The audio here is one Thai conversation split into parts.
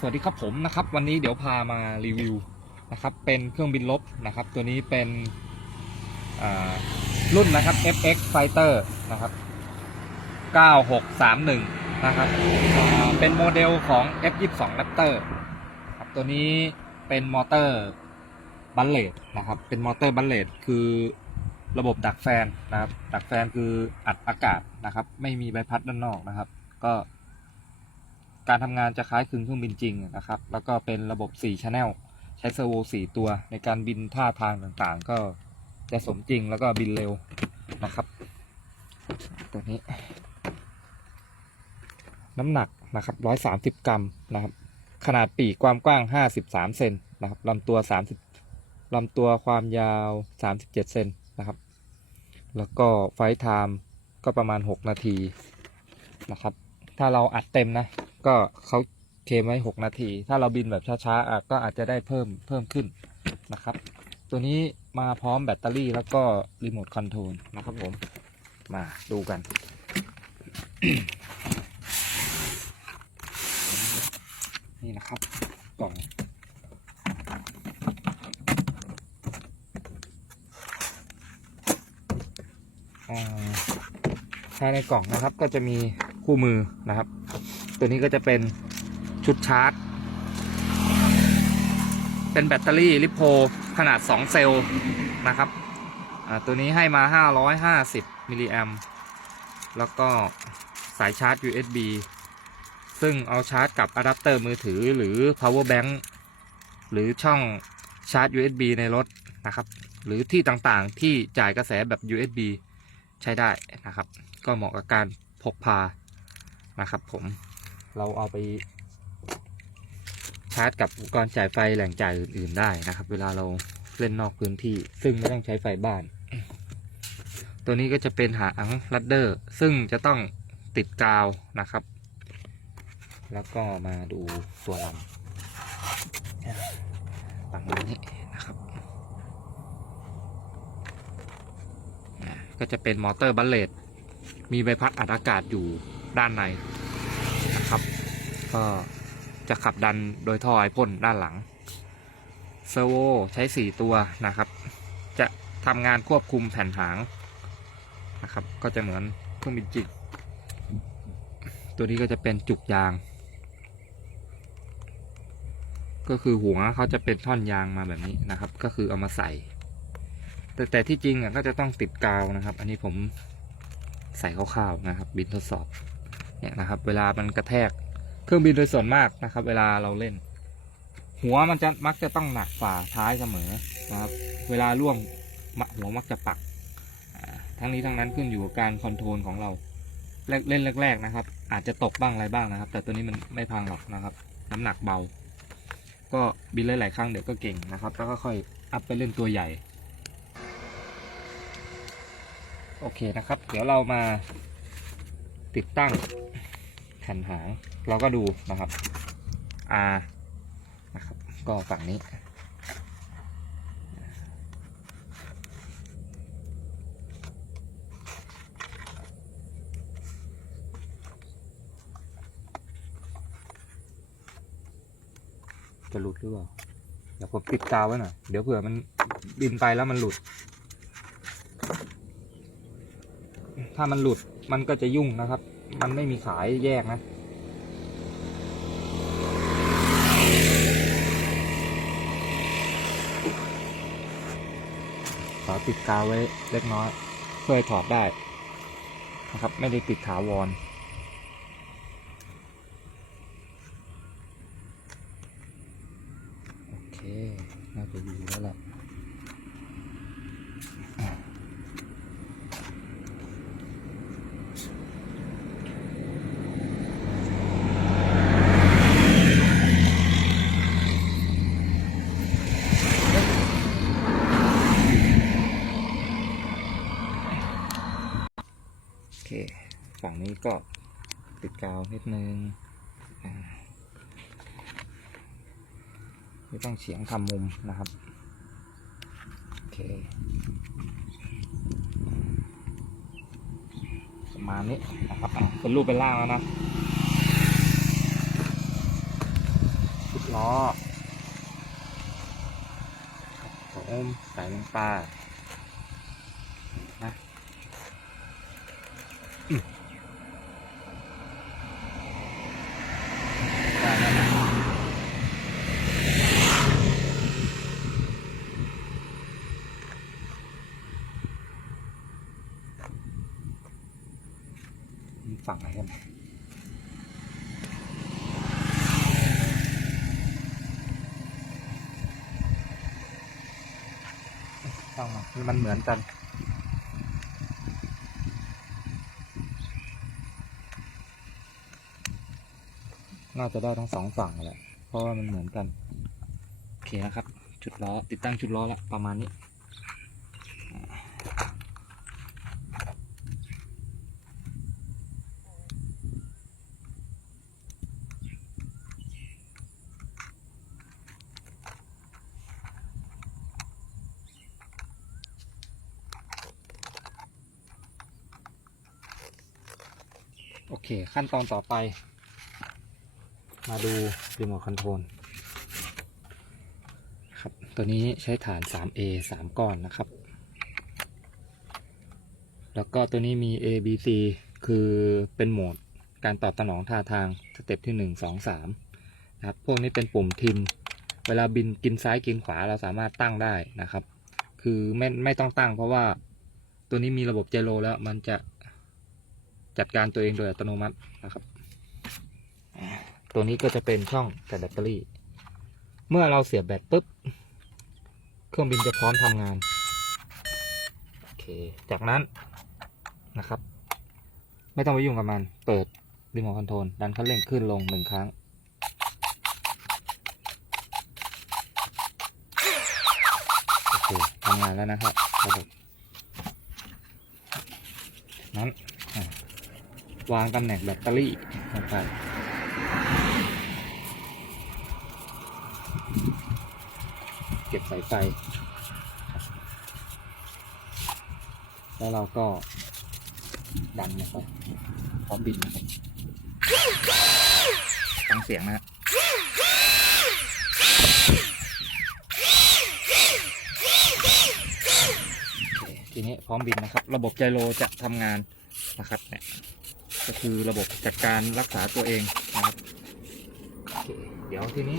สวัสดีครับผมนะครับ วันนี้เดี๋ยวพามารีวิวนะครับ เป็นเครื่องบินลบนะครับ ตัวนี้เป็นรุ่นนะครับ FX Fighter นะครับ 9631 นะครับเป็นโมเดลของ F22 Raptor ครับตัวนี้เป็นมอเตอร์บัลเลตนะครับ เป็นมอเตอร์บัลเลตคือระบบดักแฟนนะครับ ดักแฟนคืออัดอากาศนะครับ ไม่มีใบพัดด้านนอกนะครับ ก็ การทำงานจะคล้ายคลึงเครื่องบินจริงนะครับ แล้วก็เป็นระบบ 4 Channel ใช้เซอร์โว4ตัวในการบินท่าทางต่างๆ ก็จะสมจริงแล้วก็บินเร็วนะครับ ตัวนี้ น้ำหนักนะครับ 130 กรัมนะครับ ขนาดปีกความกว้าง 53 เซนนะครับลำตัว 30ลำตัวความยาว 37 เซนนะครับ แล้วก็ไฟท์ไทม์ก็ประมาณ 6 นาทีนะครับ ถ้าเราอัดเต็มนะ ก็เขาเคลมไว้6นาที ถ้าเราบินแบบช้าๆก็อาจจะได้เพิ่มเพิ่มขึ้นนะครับ ตัวนี้มาพร้อมแบตเตอรี่แล้วก็รีโมทคอนโทรลนะครับผม มาดูกัน นี่นะครับกล่องอ่าภายในกล่องนะครับก็จะมี คู่มือนะครับ ตัวนี้ก็จะเป็นชุดชาร์จ เป็นแบตเตอรี่ลิโพขนาด 2 เซลล์นะครับตัวนี้ให้มา 550มิลลิแอมแล้วก็สายชาร์จ USB ซึ่งเอาชาร์จกับอะแดปเตอร์มือถือหรือ power bank หรือช่องชาร์จ USB ในรถนะครับ หรือที่ต่างๆที่จ่ายกระแสแบบ USB ใช้ได้นะครับ ก็เหมาะกับการพกพา นะครับผมเราเอาไปชาร์จกับอุปกรณ์จ่ายไฟแหล่งจ่ายอื่น ๆได้นะครับ เวลาเราเล่นนอกพื้นที่ ซึ่งไม่ต้องใช้ไฟบ้าน ตัวนี้ก็จะเป็นหางลัดเดอร์ ซึ่งจะต้องติดกาวนะครับ แล้วก็มาดูตัวลำฝั่งนี้นะครับ ก็จะเป็นมอเตอร์บัลเลตมีใบพัดอัดอากาศอยู่ ด้านในนะครับ ก็จะขับดันโดยท่อไอพ่นด้านหลังเซอร์โวใช้ 4 ตัวนะครับ จะทำงานควบคุมแผ่นหางนะครับ ก็จะเหมือนเครื่องบินจริงตัวนี้ก็จะเป็นจุกยาง ก็คือหัวเขาจะเป็นท่อนยางมาแบบนี้นะครับ ก็คือเอามาใส่ แต่แต่ที่จริงอะก็จะต้องติดกาวนะครับ อันนี้ผมใส่คร่าวๆนะครับ บินทดสอบ เนี่ยนะครับ เวลามันกระแทกเครื่องบินโดยส่วนมากนะครับ เวลาเราเล่น หัวมันจะมักจะต้องหนักฝ่าท้ายเสมอนะครับ เวลาล่วงหัวมักจะปักทั้งนี้ทั้งนั้นขึ้นอยู่กับการคอนโทรลของเราเล่นแรกๆนะครับ อาจจะตกบ้างอะไรบ้างนะครับ แต่ตัวนี้มันไม่พังหรอกนะครับ น้ำหนักเบา ก็บินหลายๆครั้งเดี๋ยวก็เก่งนะครับ แล้วก็ค่อยอัพไปเล่นตัวใหญ่ โอเคนะครับ เดี๋ยวเรามา ติดตั้งแผ่นหาง เราก็ดูนะครับ R นะครับ ก็ฝั่งนี้ จะหลุดหรือเปล่าเดี๋ยวผมติดกาวไว้หน่อย เดี๋ยวเผื่อมันบินไปแล้วมันหลุด ถ้ามันหลุดมันก็จะยุ่งนะครับ มันไม่มีขายแยกนะขอติดกาวไว้เล็กน้อย เพื่อถอดได้นะครับ ไม่ได้ติดถาวร โอเค น่าจะดีแล้วแหละ โอเค ฝั่งนี้ ก็ติดกาวนิดนึงไม่ต้องเฉียงทำมุมนะครับ โอเค ประมาณนี้นะครับเป็นรูปเป็นร่างแล้วนะล้อผมใส่ลงไปนะอืมได้แล้วนะมี ฝั่งไหนกันไหมต้องมามันเหมือนกันน่าจะได้ทั้งสองฝั่งแหละ เพราะว่ามันเหมือนกัน โอเคนะครับชุดล้อ ติดตั้งชุดล้อละประมาณนี้ โอเค ขั้นตอนต่อไป มาดูรีโมทคอนโทรลครับตัวนี้ใช้ฐาน 3A 3 ก้อนนะครับ แล้วก็ตัวนี้มี A B C คือเป็นโหมดการตอบสนองท่าทางสเต็ปที่ 1 2 3 นะครับ พวกนี้เป็นปุ่มทิม เวลาบินกินซ้ายกินขวาเราสามารถตั้งได้นะครับ คือไม่ไม่ต้องตั้งเพราะว่าตัวนี้มีระบบเจโรแล้วมันจะ จัดการตัวเองโดยอัตโนมัตินะครับ ตัวนี้ก็จะเป็นช่องใส่แบตเตอรี่ เมื่อเราเสียบแบตปุ๊บ เครื่องบินจะพร้อมทำงาน โอเค จากนั้นนะครับ ไม่ต้องไปยุ่งกับมัน เปิดรีโมทคอนโทรลดันคันเร่งขึ้นลงหนึ่งครั้งโอเคทำงานแล้วนะครับระบบนั้น วางตำแหน่งแบตเตอรี่ลงไปเก็บสายไฟ แล้วเราก็ดันนะครับพร้อมบินนะครับฟังเสียงนะครับโอเคทีนี้พร้อมบินนะครับ ระบบไจโรจะทำงานนะครับเนี่ย ก็คือระบบจัดการรักษาตัวเองนะครับเเดี๋ยวทีนี้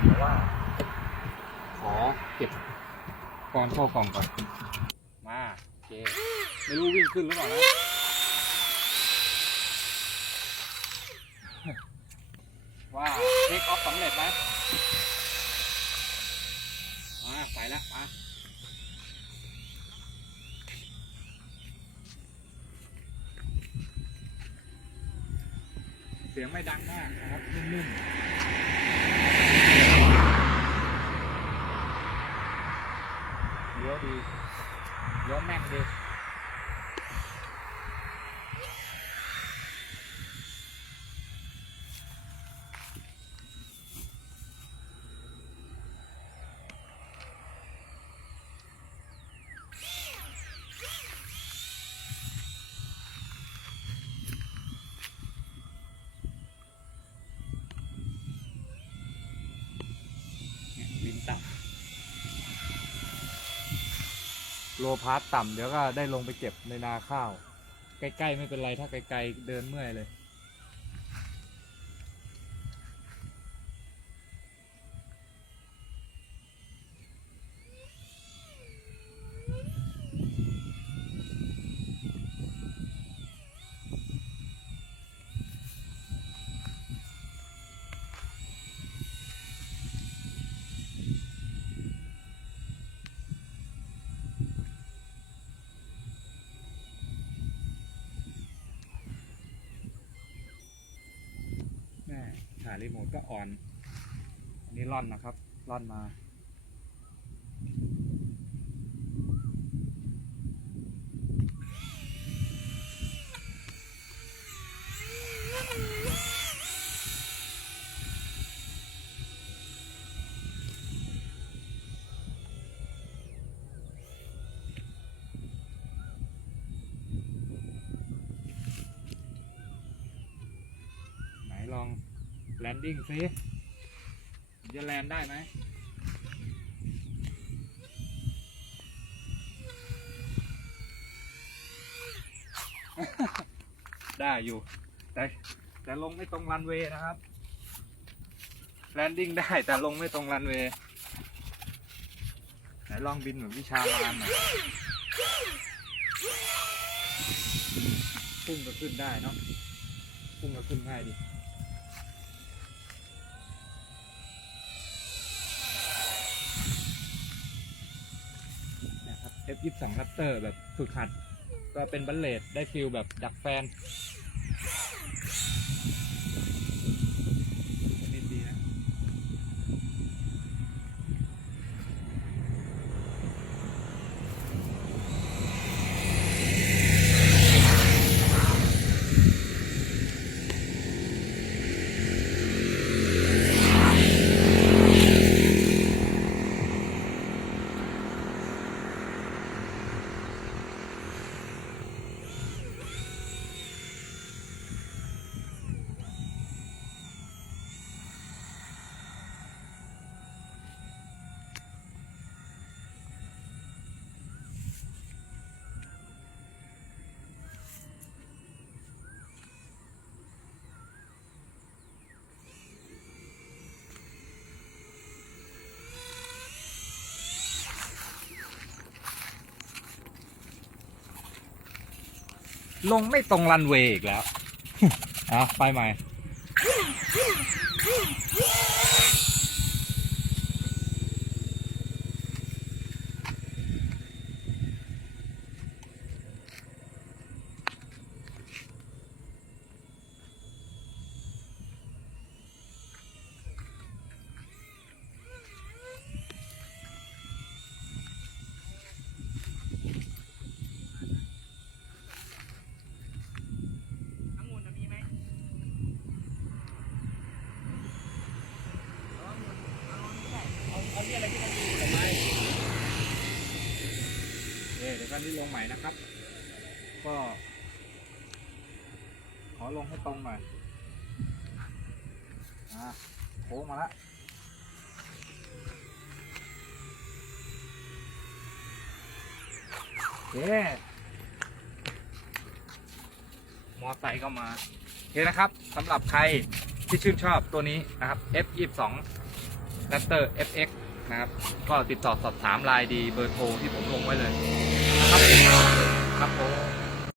เดี๋ยวว่าขอเก็บกรเข้ากล่องก่อนมาโอเคไม่รู้วิ่งขึ้นหรือเปล่านะว่าเทคออฟสำเร็จไหมมาไปแล้วมา เสียงไม่ดังมากนะครับนุ่มๆเลี้ยวดีเลี้ยวแม่งดีเนี่ยบินต่ำ โลพาร์ตต่ำเดี๋ยวก็ได้ลงไปเก็บในนาข้าว ใกล้ๆไม่เป็นไรถ้าไกลๆเดินเมื่อยเลย แม่ ถ่ายรีโมทก็อ่อนอันนี้ร่อนนะครับร่อนมา โอง แลนดิ้งซิจะแลนได้ไหมได้อยู่ แต่แต่ลงไม่ตรงรันเวย์นะครับ แลนดิ้งได้แต่ลงไม่ตรงรันเวย์ไหนลองบินเหมือนวิชามานหน่อยพุ่งก็ขึ้นได้เนาะพุ่งก็ขึ้นง่ายดี นะครับ F22 Raptor แบบฝึกหัด ก็เป็นบัลเลตได้ฟิลแบบดักแฟนบินดีนะ ลงไม่ตรงรันเวย์อีกแล้ว อะ ไปใหม่ องุ่นน่ะมีไหมเอาเอาเนี่ยอะไรที่มันมีผลไม้ เอ๊ะเดี๋ยวกันนี้ลงใหม่นะครับ ก็ ขอลงให้ตรงหน่อยอ่าโค้งมาละเย้มอไซค์ก็มาโอเคนะครับสำหรับใครที่ชื่นชอบตัวนี้นะครับ F22 Raptor FX นะครับ ก็ติดต่อสอบถามไลน์ดีเบอร์โทรที่ผมลงไว้เลย ครับผม